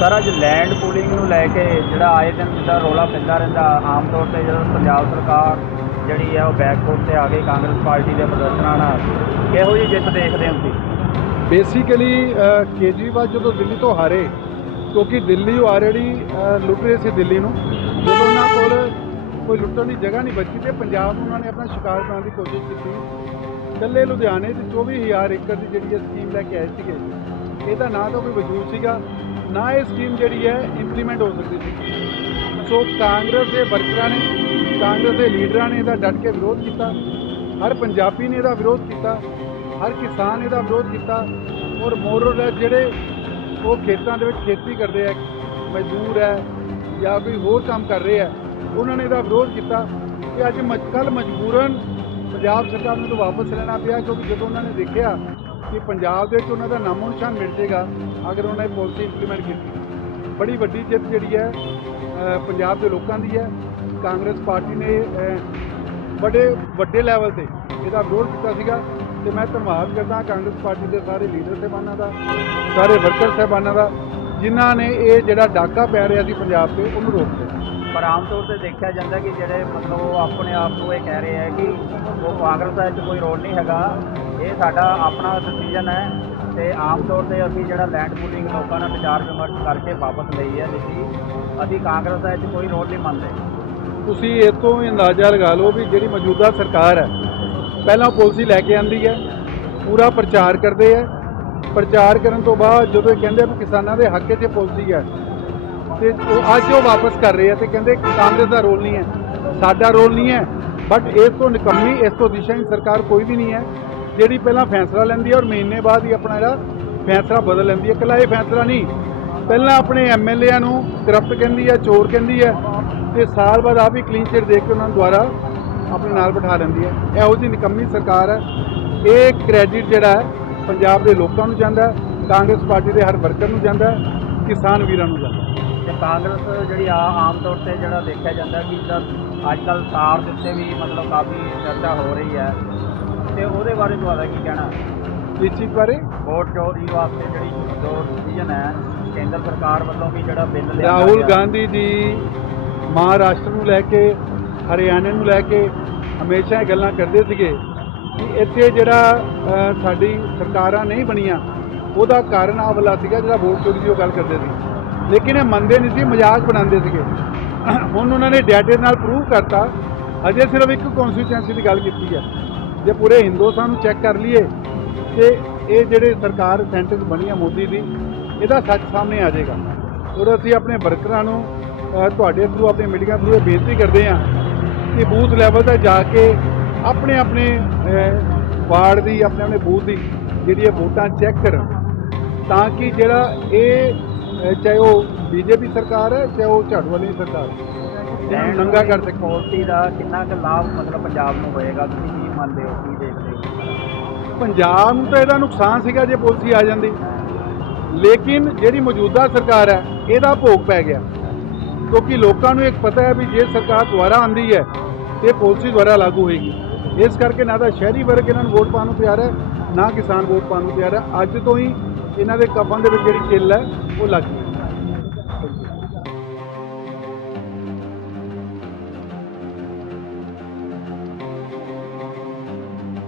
Sir, ਅੱਜ land pooling ਨੂੰ ਲੈ ਕੇ ਜਿਹੜਾ ਆਏ ਦਿਨ ਜਿੱਦਾਂ ਰੋਲਾ ਪੈਂਦਾ ਰਹਿੰਦਾ, ਆਮ ਤੌਰ ਤੇ ਜਦੋਂ ਪੰਜਾਬ ਸਰਕਾਰ ਜਿਹੜੀ ਆ ਉਹ ਬੈਕਫੁੱਟ ਤੇ ਆ ਗਈ ਕਾਂਗਰਸ ਪਾਰਟੀ ਦੇ ਪ੍ਰਦਰਸ਼ਨਾਂ ਨਾਲ ਕਿਹੋ ਜਿਹੀ ਜਿੱਤ ਦੇਖਦੇ ਹੋ ਤੁਸੀਂ? ਬੇਸਿਕਲੀ ਕੇਜਰੀਵਾਲ ਜਦੋਂ ਦਿੱਲੀ ਤੋਂ ਹਾਰੇ, ਕਿਉਂਕਿ ਦਿੱਲੀ ਉਹ ਆਲਰੇਡੀ ਲੁੱਟ ਰਹੇ ਸੀ ਦਿੱਲੀ ਨੂੰ। ਜਦੋਂ ਉਹਨਾਂ ਕੋਲ ਕੋਈ ਲੁੱਟਣ ਦੀ ਜਗ੍ਹਾ ਨਹੀਂ ਬਚੀ ਤੇ ਪੰਜਾਬ ਨੂੰ ਉਹਨਾਂ ਨੇ ਆਪਣਾ ਸ਼ਿਕਾਰ ਬਣਾਉਣ ਦੀ ਕੋਸ਼ਿਸ਼ ਕੀਤੀ। ਇਕੱਲੇ ਲੁਧਿਆਣੇ 'ਚ 24000 ਏਕੜ ਦੀ ਜਿਹੜੀ ਹੈ ਸਕੀਮ ਲੈ ਕੇ ਆਏ ਸੀਗੇ, ਇਹਦਾ ਨਾਂ ਤਾਂ ਕੋਈ ਵਜੂਦ ਸੀਗਾ ਨਾ ਇਹ ਸਕੀਮ ਜਿਹੜੀ ਹੈ ਇੰਪਲੀਮੈਂਟ ਹੋ ਸਕਦੀ ਸੀ। ਸੋ ਕਾਂਗਰਸ ਦੇ ਵਰਕਰਾਂ ਨੇ, ਕਾਂਗਰਸ ਦੇ ਲੀਡਰਾਂ ਨੇ ਇਹਦਾ ਡਟ ਕੇ ਵਿਰੋਧ ਕੀਤਾ। ਹਰ ਪੰਜਾਬੀ ਨੇ ਇਹਦਾ ਵਿਰੋਧ ਕੀਤਾ, ਹਰ ਕਿਸਾਨ ਇਹਦਾ ਵਿਰੋਧ ਕੀਤਾ ਔਰ ਮੋਰੋਲੈਸ ਜਿਹੜੇ ਉਹ ਖੇਤਾਂ ਦੇ ਵਿੱਚ ਖੇਤੀ ਕਰਦੇ ਆ, ਮਜ਼ਦੂਰ ਹੈ ਜਾਂ ਕੋਈ ਹੋਰ ਕੰਮ ਕਰ ਰਹੇ ਆ, ਉਹਨਾਂ ਨੇ ਇਹਦਾ ਵਿਰੋਧ ਕੀਤਾ ਕਿ ਅੱਜ ਕੱਲ੍ਹ ਮਜਬੂਰਨ ਪੰਜਾਬ ਸਰਕਾਰ ਨੂੰ ਤਾਂ ਵਾਪਸ ਲੈਣਾ ਪਿਆ ਕਿਉਂਕਿ ਜਦੋਂ ਉਹਨਾਂ ਨੇ ਦੇਖਿਆ ਕਿ ਪੰਜਾਬ ਦੇ ਵਿੱਚ ਉਹਨਾਂ ਦਾ ਨਾਮੋ ਨਿਸ਼ਾਨ ਮਿਟ ਜਾਏਗਾ ਅਗਰ ਉਹਨਾਂ ਨੇ ਪਾਲਿਸੀ ਇੰਪਲੀਮੈਂਟ ਕੀਤੀ। ਬੜੀ ਵੱਡੀ ਜਿੱਤ ਜਿਹੜੀ ਹੈ ਪੰਜਾਬ ਦੇ ਲੋਕਾਂ ਦੀ ਹੈ। ਕਾਂਗਰਸ ਪਾਰਟੀ ਨੇ ਅ, ਬੜੇ ਵੱਡੇ ਲੈਵਲ ਤੇ ਇਹਦਾ ਵਿਰੋਧ ਕੀਤਾ ਸੀਗਾ ਤੇ ਮੈਂ ਧੰਨਵਾਦ ਕਰਦਾ ਕਾਂਗਰਸ ਪਾਰਟੀ ਦੇ ਸਾਰੇ ਲੀਡਰ ਸਾਹਿਬਾਨਾਂ ਦਾ ਸਾਰੇ ਵਰਕਰ ਸਾਹਿਬਾਨਾਂ ਦਾ ਜਿਨ੍ਹਾਂ ਨੇ ਇਹ ਜਿਹੜਾ ਡਾਕਾ ਪੈ ਰਿਹਾ ਸੀ ਪੰਜਾਬ ਤੇ ਉਹਨੂੰ ਰੋਕ ਦਿੱਤਾ ਪਰ ਆਮ ਤੌਰ ਤੇ ਦੇਖਿਆ ਜਾਂਦਾ ਕਿ ਜਿਹੜੇ ਮਤਲਬ ਉਹ ਆਪਣੇ ਆਪ ਨੂੰ ਇਹ ਕਹਿ ਰਹੇ ਹੈ ਕਿ ਉਹ ਕਾਂਗਰਸ ਦਾ ਇਹ ਕੋਈ ਰੋਲ ਨਹੀਂ ਹੈਗਾ। ਇਹ ਸਾਡਾ ਆਪਣਾ ਡਿਸੀਜਨ ਹੈ ਤੇ ਆਮ ਤੌਰ ਤੇ ਅਸੀਂ ਜਿਹੜਾ ਲੈਂਡ ਪੂਲਿੰਗ ਲੋਕਾਂ ਨਾਲ ਵਿਚਾਰ ਵਿਮਰਸ਼ ਕਰਕੇ ਵਾਪਸ ਲਈ ਹੈ ਨੀਤੀ ਅਸੀਂ ਕਾਂਗਰਸ ਦਾ ਇਹ ਕੋਈ ਰੋਲ ਨਹੀਂ ਮੰਨਦੇ। ਤੁਸੀਂ ਇਹ ਤੋਂ ਹੀ ਅੰਦਾਜ਼ਾ ਲਗਾ ਲਓ ਵੀ ਜਿਹੜੀ ਮੌਜੂਦਾ ਸਰਕਾਰ ਹੈ, ਪਹਿਲਾਂ ਪਾਲਿਸੀ ਲੈ ਕੇ ਆਂਦੀ ਹੈ, ਪੂਰਾ ਪ੍ਰਚਾਰ ਕਰਦੇ ਹੈ। ਪ੍ਰਚਾਰ ਕਰਨ ਤੋਂ ਬਾਅਦ ਜਦੋਂ ਇਹ ਕਹਿੰਦੇ ਵੀ ਕਿਸਾਨਾਂ ਦੇ ਹੱਕ 'ਚ ਪਾਲਿਸੀ ਹੈ, ਤੇ ਉਹ ਅੱਜ ਉਹ ਵਾਪਸ ਕਰ ਰਹੇ ਆ ਤੇ ਕਹਿੰਦੇ ਕਾਂਗਰਸ ਦਾ ਰੋਲ ਨਹੀਂ ਹੈ। ਸਾਡਾ ਰੋਲ ਨਹੀਂ ਹੈ ਬਟ ਇਸ ਤੋਂ ਨਿਕੰਮੀ, ਇਸ ਤੋਂ ਦਿਸ਼ਾਹੀਨ ਸਰਕਾਰ ਕੋਈ ਵੀ ਨਹੀਂ ਹੈ। ਜਿਹੜੀ ਪਹਿਲਾਂ ਫੈਸਲਾ ਲੈਂਦੀ ਹੈ ਔਰ ਮਹੀਨੇ ਬਾਅਦ ਹੀ ਆਪਣਾ ਜਿਹੜਾ ਫੈਸਲਾ ਬਦਲ ਲੈਂਦੀ ਹੈ ਇਕੱਲਾ ਇਹ ਫੈਸਲਾ ਨਹੀਂ। ਪਹਿਲਾਂ ਆਪਣੇ ਐਮਐਲਏਆਂ ਨੂੰ ਕਰਪਟ ਕਹਿੰਦੀ ਹੈ ਚੋਰ ਕਹਿੰਦੀ ਹੈ ਤੇ ਸਾਲ ਬਾਅਦ ਆਪ ਹੀ ਕਲੀਨ ਚਿਟ ਦੇਖ ਕੇ ਉਹਨਾਂ ਨੂੰ ਦੁਆਰਾ ਆਪਣੇ ਨਾਲ ਬਿਠਾ ਲੈਂਦੀ ਹੈ ਇਹੋ ਜਿਹੀ ਨਿਕੰਮੀ ਸਰਕਾਰ ਹੈ ਇਹ ਕ੍ਰੈਡਿਟ ਜਿਹੜਾ ਹੈ, ਪੰਜਾਬ ਦੇ ਲੋਕਾਂ ਨੂੰ ਜਾਂਦਾ ਕਾਂਗਰਸ ਪਾਰਟੀ ਦੇ ਹਰ ਵਰਕਰ ਨੂੰ ਜਾਂਦਾ ਕਿਸਾਨ ਵੀਰਾਂ ਨੂੰ ਜਾਂਦਾ ਤੇ ਕਾਂਗਰਸ ਜਿਹੜੀ ਆਮ ਤੌਰ ਤੇ ਜਿਹੜਾ ਦੇਖਿਆ ਜਾਂਦਾ ਕਿ ਅੱਜ ਕੱਲ ਤਾਰ ਦੇ ਉੱਤੇ ਵੀ ਮਤਲਬ ਕਾਫੀ ਚਰਚਾ ਹੋ ਰਹੀ ਹੈ। ਤੇ ਉਹਦੇ ਬਾਰੇ ਤੁਹਾਡਾ ਕੀ ਕਹਿਣਾ? ਇਸ ਚੀਜ਼ ਬਾਰੇ? ਵੋਟ ਚੋਰੀ ਵਾਸਤੇ ਜਿਹੜੀ ਜੋ ਡਿਸੀਜਨ ਹੈ ਕੇਂਦਰ ਸਰਕਾਰ ਵੱਲੋਂ ਵੀ ਜਿਹੜਾ ਬਿੱਲ ਲਿਆ ਰਾਹੁਲ ਗਾਂਧੀ ਜੀ ਮਹਾਰਾਸ਼ਟਰ ਨੂੰ ਲੈ ਕੇ ਹਰਿਆਣਾ ਨੂੰ ਲੈ ਕੇ ਹਮੇਸ਼ਾ ਇਹ ਗੱਲਾਂ ਕਰਦੇ ਸੀਗੇ ਕਿ ਇੱਥੇ ਜਿਹੜਾ ਸਾਡੀ ਸਰਕਾਰਾਂ ਨਹੀਂ ਬਣੀਆਂ ਉਹਦਾ ਕਾਰਨ ਆ ਵਾਲਾ ਸੀਗਾ ਜਿਹੜਾ ਵੋਟ ਚੋਰੀ ਦੀ ਉਹ ਗੱਲ ਕਰਦੇ ਸੀ। ਲੇਕਿਨ ਇਹ ਮੰਨਦੇ ਨਹੀਂ ਸੀ ਮਜ਼ਾਕ ਬਣਾਉਂਦੇ ਸੀਗੇ। ਹੁਣ ਉਹਨਾਂ ਨੇ ਡਾਟੇ ਨਾਲ ਪ੍ਰੂਵ ਕਰਤਾ ਅਜੇ ਸਿਰਫ ਇੱਕ ਕਨਸਟੀਟਿਊਂਸੀ ਦੀ ਗੱਲ ਕੀਤੀ ਹੈ। ਜੇ ਪੂਰੇ ਹਿੰਦੁਸਤਾਨ ਨੂੰ ਚੈੱਕ ਕਰ ਲਈਏ ਤੇ ਇਹ ਜਿਹੜੇ ਸਰਕਾਰ ਸੈਂਟਰ ਬਣੀ ਆ ਮੋਦੀ ਦੀ ਇਹਦਾ ਸੱਚ ਸਾਹਮਣੇ ਆ ਜਾਏਗਾ। ਔਰ ਅਸੀਂ ਆਪਣੇ ਵਰਕਰਾਂ ਨੂੰ ਤੁਹਾਡੇ ਥਰੂ ਆਪਣੇ ਮੀਡੀਆ ਥਰੂ ਬੇਨਤੀ ਕਰਦੇ ਹਾਂ ਕਿ ਬੂਥ ਲੈਵਲ ਤੇ ਜਾ ਕੇ ਆਪਣੇ ਆਪਣੇ ਵਾਰਡ ਦੀ ਆਪਣੇ ਆਪਣੇ ਬੂਥ ਦੀ ਜਿਹੜੀ ਇਹ ਵੋਟਾਂ ਚੈੱਕ ਕਰਨ ਤਾਂ ਕਿ ਜਿਹੜਾ ਇਹ ਚਾਹੇ ਉਹ ਬੀਜੇਪੀ ਸਰਕਾਰ ਹੈ ਚਾਹੇ ਉਹ ਝਾੜੂ ਵਾਲੀ ਸਰਕਾਰ ਹੈ। ਨੰਗਾ ਕਰ ਸਕੇ ਪਾਲਿਸੀ ਦਾ ਕਿੰਨਾ ਕੁ ਲਾਭ ਮਤਲਬ ਪੰਜਾਬ ਨੂੰ ਹੋਏਗਾ ਤੁਸੀਂ ਮੰਨਦੇ ਹੋ, ਕੀ ਦੇਖਦੇ ਹੋ? ਪੰਜਾਬ ਨੂੰ ਤਾਂ ਇਹਦਾ ਨੁਕਸਾਨ ਸੀਗਾ ਜੇ ਪਾਲਿਸੀ ਆ ਜਾਂਦੀ। ਲੇਕਿਨ ਜਿਹੜੀ ਮੌਜੂਦਾ ਸਰਕਾਰ ਹੈ, ਇਹਦਾ ਭੋਗ ਪੈ ਗਿਆ। ਕਿਉਂਕਿ ਲੋਕਾਂ ਨੂੰ ਇੱਕ ਪਤਾ ਹੈ ਵੀ ਜੇ ਸਰਕਾਰ ਦੁਬਾਰਾ ਆਂਦੀ ਹੈ, ਤੇ ਪਾਲਿਸੀ ਦੁਬਾਰਾ ਲਾਗੂ ਹੋਏਗੀ। ਇਸ ਕਰਕੇ ਨਾ ਤਾਂ ਸ਼ਹਿਰੀ ਵਰਗ ਇਹਨਾਂ ਨੂੰ ਵੋਟ ਪਾਉਣ ਨੂੰ ਤਿਆਰ ਹੈ, ਨਾ ਕਿਸਾਨ ਵੋਟ ਪਾਉਣ ਨੂੰ ਤਿਆਰ ਹੈ। ਅੱਜ ਤੋਂ ਹੀ ਇਹਨਾਂ ਦੇ ਕਫਨ ਦੇ ਵਿੱਚ ਜਿਹੜੀ ਚਿੱਲ ਹੈ, ਉਹ ਲੱਗ ਗਈ।